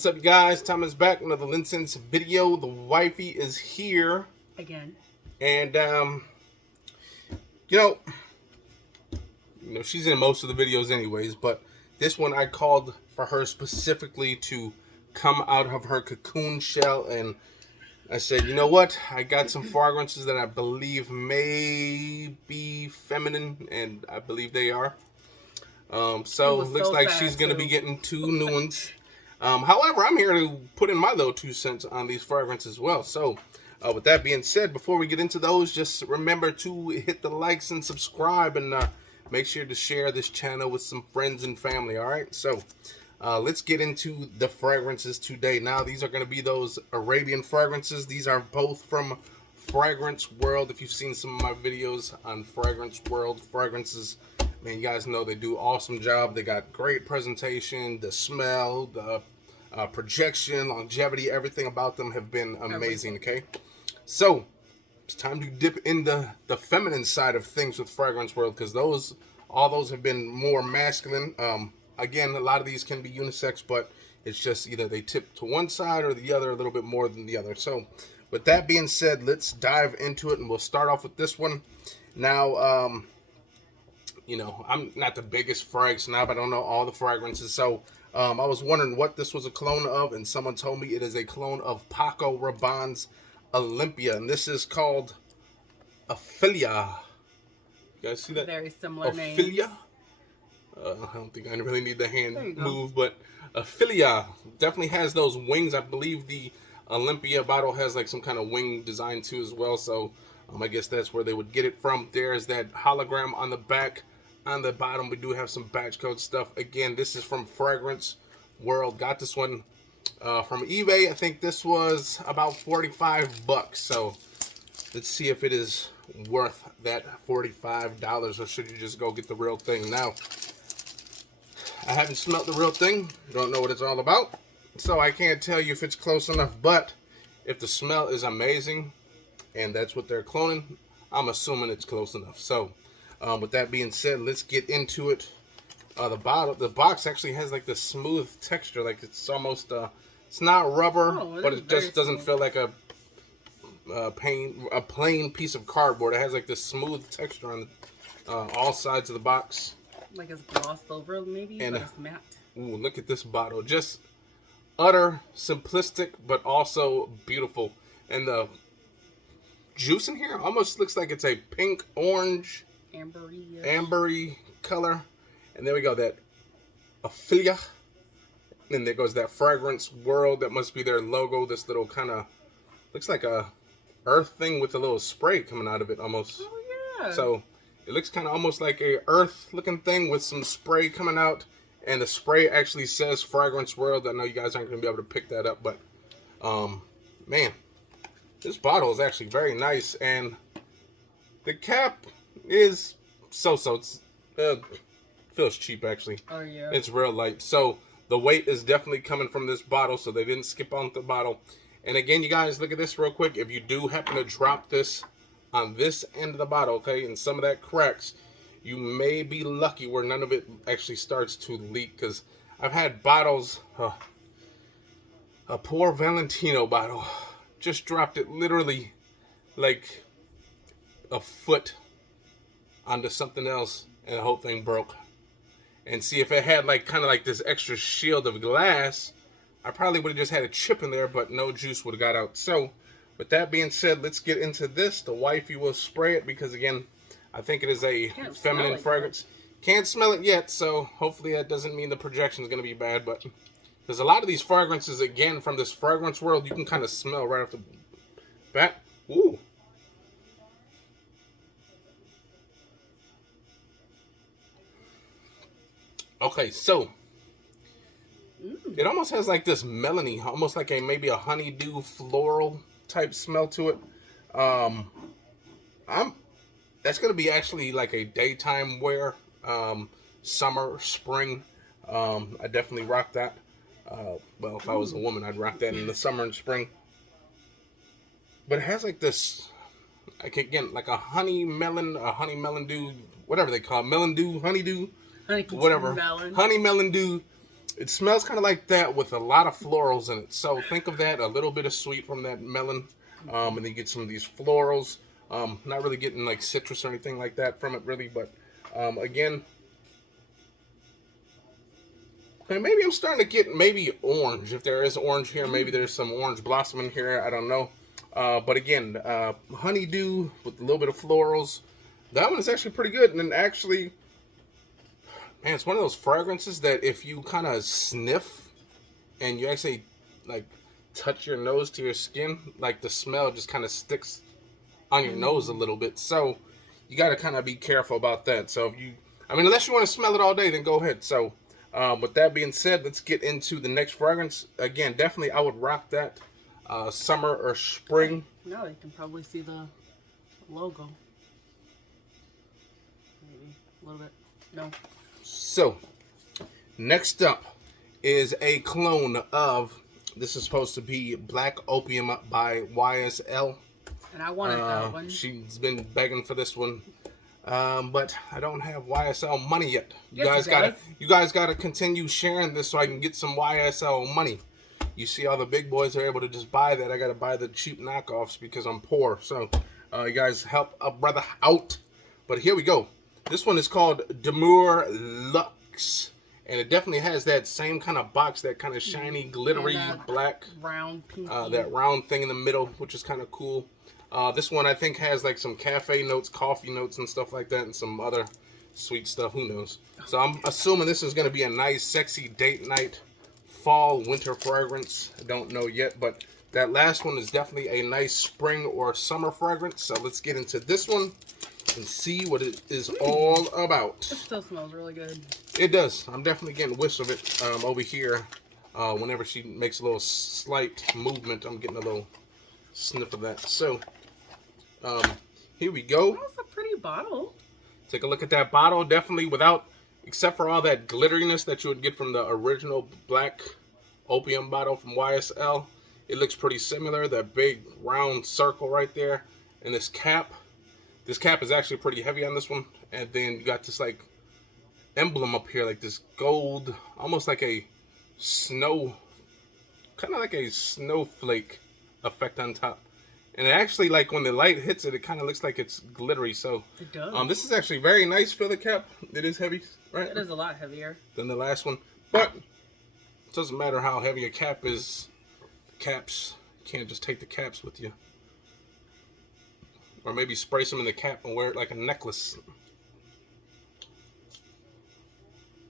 what's up, you guys? Tom is back. Another LinScents video. The wifey is here again, and you know, she's in most of the videos anyways. But this one I called for her specifically to come out of her cocoon shell, and I said, you know what? I got some fragrances that I believe may be feminine, and I believe they are. So looks like she's gonna be getting 2 new ones. However, I'm here to put in my little 2 cents on these fragrances as well. So, with that being said, before we get into those, just remember to hit the likes and subscribe, and make sure to share this channel with some friends and family. All right, so let's get into the fragrances today. Now, these are going to be those Arabian fragrances. These are both from Fragrance World. If you've seen some of my videos on Fragrance World fragrances, man, you guys know they do an awesome job. They got great presentation, the smell, the projection, longevity, everything about them have been amazing, okay? So, it's time to dip in the feminine side of things with Fragrance World, because all those have been more masculine. Again, a lot of these can be unisex, but it's just either they tip to one side or the other a little bit more than the other. So, with that being said, let's dive into it, and we'll start off with this one. Now, I'm not the biggest frag snob. I don't know all the fragrances. So I was wondering what this was a clone of, and someone told me it is a clone of Paco Rabanne's Olympia. And this is called Ophelia. You guys see that? Very similar Ophelia? name. I don't think I really need the hand move, but Ophelia definitely has those wings. I believe the Olympia bottle has like some kind of wing design too as well. So I guess that's where they would get it from. There's that hologram on the back. On the bottom, we do have some batch code stuff. Again, this is from Fragrance World. Got this one from eBay. I think this was about 45 bucks. So let's see if it is worth that $45, or should you just go get the real thing. Now, I haven't smelled the real thing. Don't know what it's all about. So I can't tell you if it's close enough. But if the smell is amazing, and that's what they're cloning, I'm assuming it's close enough. So with that being said, let's get into it. The box actually has like this smooth texture, like it's almost it's not rubber, but it just doesn't feel like a plain piece of cardboard. It has like this smooth texture on all sides of the box, like it's glossed over maybe, and but it's matte. Ooh, look at this bottle, just utter simplistic but also beautiful. And the juice in here almost looks like it's a pink orange ambery color. And there we go, that Ophelia. And there goes that Fragrance World. That must be their logo. This little kind of looks like a earth thing with a little spray coming out of it almost. Oh yeah. So it looks kind of almost like a earth looking thing with some spray coming out. And the spray actually says Fragrance World. I know you guys aren't going to be able to pick that up, but man, this bottle is actually very nice. And the cap is so-so. It's feels cheap actually. Oh yeah. It's real light. So the weight is definitely coming from this bottle, so they didn't skip on the bottle. And again, you guys, look at this real quick. If you do happen to drop this on this end of the bottle, okay, and some of that cracks, you may be lucky where none of it actually starts to leak. Because I've had bottles, a poor Valentino bottle, just dropped it literally like a foot onto something else, and the whole thing broke. And see, if it had like kind of like this extra shield of glass, I probably would have just had a chip in there, but no juice would have got out. So with that being said, let's get into this. The wifey will spray it because, again, I think it is a feminine fragrance. Can't smell it yet, so hopefully that doesn't mean the projection is going to be bad. But there's a lot of these fragrances, again, from this Fragrance World, you can kind of smell right off the bat. Ooh. Okay, so it almost has like this melony, almost like maybe a honeydew floral type smell to it. That's gonna be actually like a daytime wear, summer, spring. I definitely rock that. Well, if I was a woman, I'd rock that in the summer and spring. But it has like this, like again, like a honey melon dew, whatever they call it, melon dew, honeydew. Whatever. Melon. Honey melon dew It smells kind of like that with a lot of florals in it. So think of that, a little bit of sweet from that melon, and then you get some of these florals. Not really getting like citrus or anything like that from it really, but again, and maybe I'm starting to get maybe orange. If there is orange here, maybe there's some orange blossom in here. I don't know. But again, honeydew with a little bit of florals. That one is actually pretty good. And then actually, man, it's one of those fragrances that if you kind of sniff and you actually like touch your nose to your skin, like the smell just kind of sticks on your nose a little bit. So you got to kind of be careful about that. So if you, I mean, unless you want to smell it all day, then go ahead. So with that being said, let's get into the next fragrance. Again, definitely I would rock that summer or spring. Now you can probably see the logo. Maybe a little bit. No. So next up is a clone of, this is supposed to be Black Opium by YSL. And I wanted that one. She's been begging for this one. But I don't have YSL money yet. You Yes, guys gotta continue sharing this so I can get some YSL money. You see, all the big boys are able to just buy that. I gotta buy the cheap knockoffs because I'm poor. So you guys help a brother out. But here we go. This one is called Dimur Lux, and it definitely has that same kind of box, that kind of shiny, glittery black round pink. that round thing in the middle, which is kind of cool. This one I think has like some cafe notes, coffee notes and stuff like that, and some other sweet stuff, who knows. So I'm assuming this is going to be a nice, sexy date night, fall, winter fragrance. I don't know yet, but that last one is definitely a nice spring or summer fragrance. So let's get into this one and see what it is all about. It still smells really good. It does. I'm definitely getting whiffs of it over here. Whenever she makes a little slight movement, I'm getting a little sniff of that. So here we go. That's a pretty bottle. Take a look at that bottle. Definitely without, except for all that glitteriness that you would get from the original Black Opium bottle from YSL. It looks pretty similar. That big round circle right there. And this cap. This cap is actually pretty heavy on this one. And then you got this like emblem up here, like this gold, almost like a snow, kind of like a snowflake effect on top. And it actually, like when the light hits it, it kind of looks like it's glittery. So it does. This is actually very nice for the cap. It is heavy, right? It is a lot heavier than the last one. But it doesn't matter how heavy a cap is. Caps, you can't just take the caps with you. Or maybe spray some in the cap and wear it like a necklace.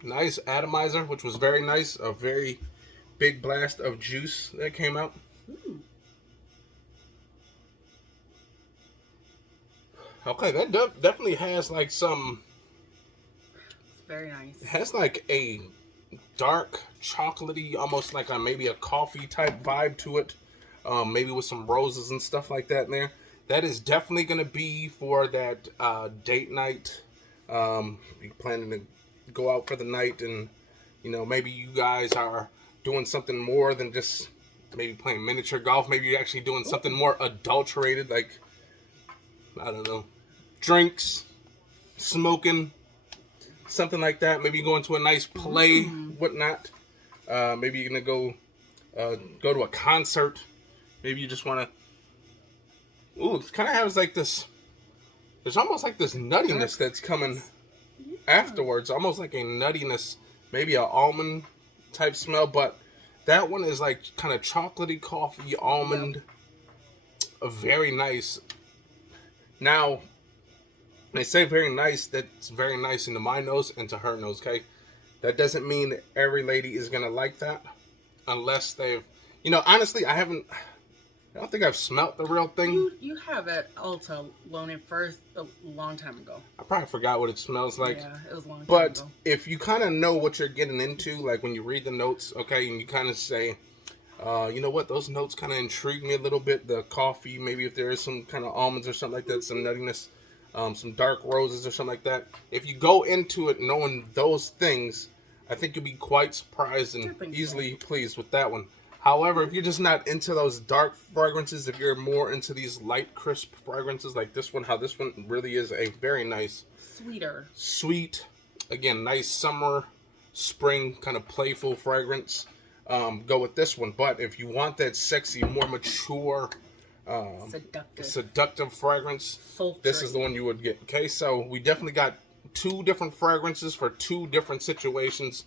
Nice atomizer, which was very nice. A very big blast of juice that came out. Okay, that definitely has like some... It's very nice. It has like a dark, chocolatey, almost like maybe a coffee type vibe to it. Maybe with some roses and stuff like that in there. That is definitely going to be for that date night. You're planning to go out for the night, and you know, maybe you guys are doing something more than just maybe playing miniature golf. Maybe you're actually doing something more adulterated, like, I don't know, drinks, smoking, something like that. Maybe you're going to a nice play, whatnot. Maybe you're going to go to a concert. Maybe you just want to... Ooh, it kind of has like this... There's almost like this nuttiness that's coming afterwards. Almost like a nuttiness. Maybe an almond type smell. But that one is like kind of chocolatey, coffee, almond. Very nice. Now, when they say very nice, that's very nice into my nose and to her nose, okay? That doesn't mean every lady is going to like that. Unless they've... You know, honestly, I don't think I've smelt the real thing. You have at Ulta loaned it first a long time ago. I probably forgot what it smells like. Yeah, it was a long time but ago. If you kind of know what you're getting into, like when you read the notes, okay, and you kind of say, you know what, those notes kind of intrigue me a little bit. The coffee, maybe if there is some kind of almonds or something like that, some nuttiness, some dark roses or something like that. If you go into it knowing those things, I think you'll be quite surprised and easily pleased with that one. However, if you're just not into those dark fragrances, if you're more into these light, crisp fragrances like this one, how this one really is a very nice... Sweeter. Sweet. Again, nice summer spring kind of playful fragrance, go with this one. But if you want that sexy, more mature, seductive fragrance, sultry, this is the one you would get. Okay, so we definitely got 2 different fragrances for 2 different situations.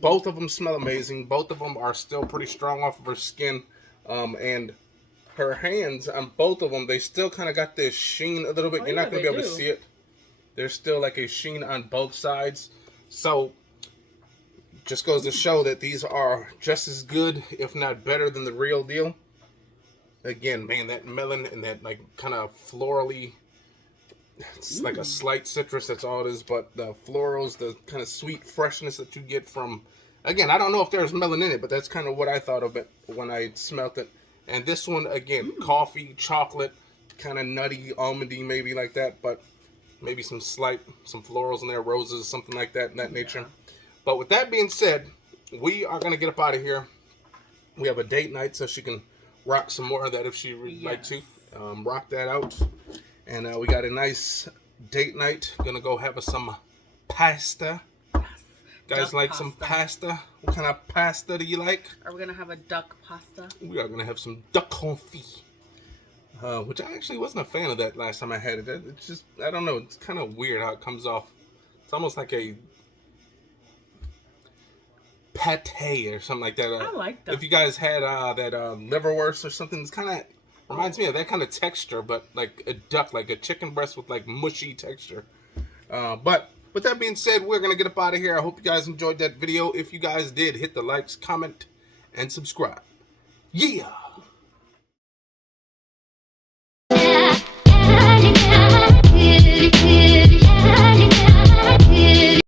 Both of them smell amazing. Both of them are still pretty strong off of her skin, and her hands on both of them, they still kind of got this sheen a little bit. You're not going to be able to see it. There's still like a sheen on both sides. So just goes to show that these are just as good, if not better, than the real deal. Again, man, that melon and that like kind of florally, it's like a slight citrus, that's all it is. But the florals, the kind of sweet freshness that you get from, again, I don't know if there's melon in it, but that's kind of what I thought of it when I smelt it. And this one, again, coffee, chocolate, kind of nutty, almondy, maybe like that, but maybe some florals in there, roses, something like that in that nature. But with that being said, we are going to get up out of here. We have a date night, so she can rock some more of that if she would like to. Rock that out. And we got a nice date night. Gonna go have some pasta. Guys like some pasta? What kind of pasta do you like? Are we gonna have a duck pasta? We are gonna have some duck confit. Which I actually wasn't a fan of that last time I had it. It's just, I don't know, it's kind of weird how it comes off. It's almost like a pate or something like that. I like that. If you guys had that liverwurst or something, it's kind of reminds me of that kind of texture, but like a duck, like a chicken breast with like mushy texture. But with that being said, we're going to get up out of here. I hope you guys enjoyed that video. If you guys did, hit the likes, comment, and subscribe. Yeah!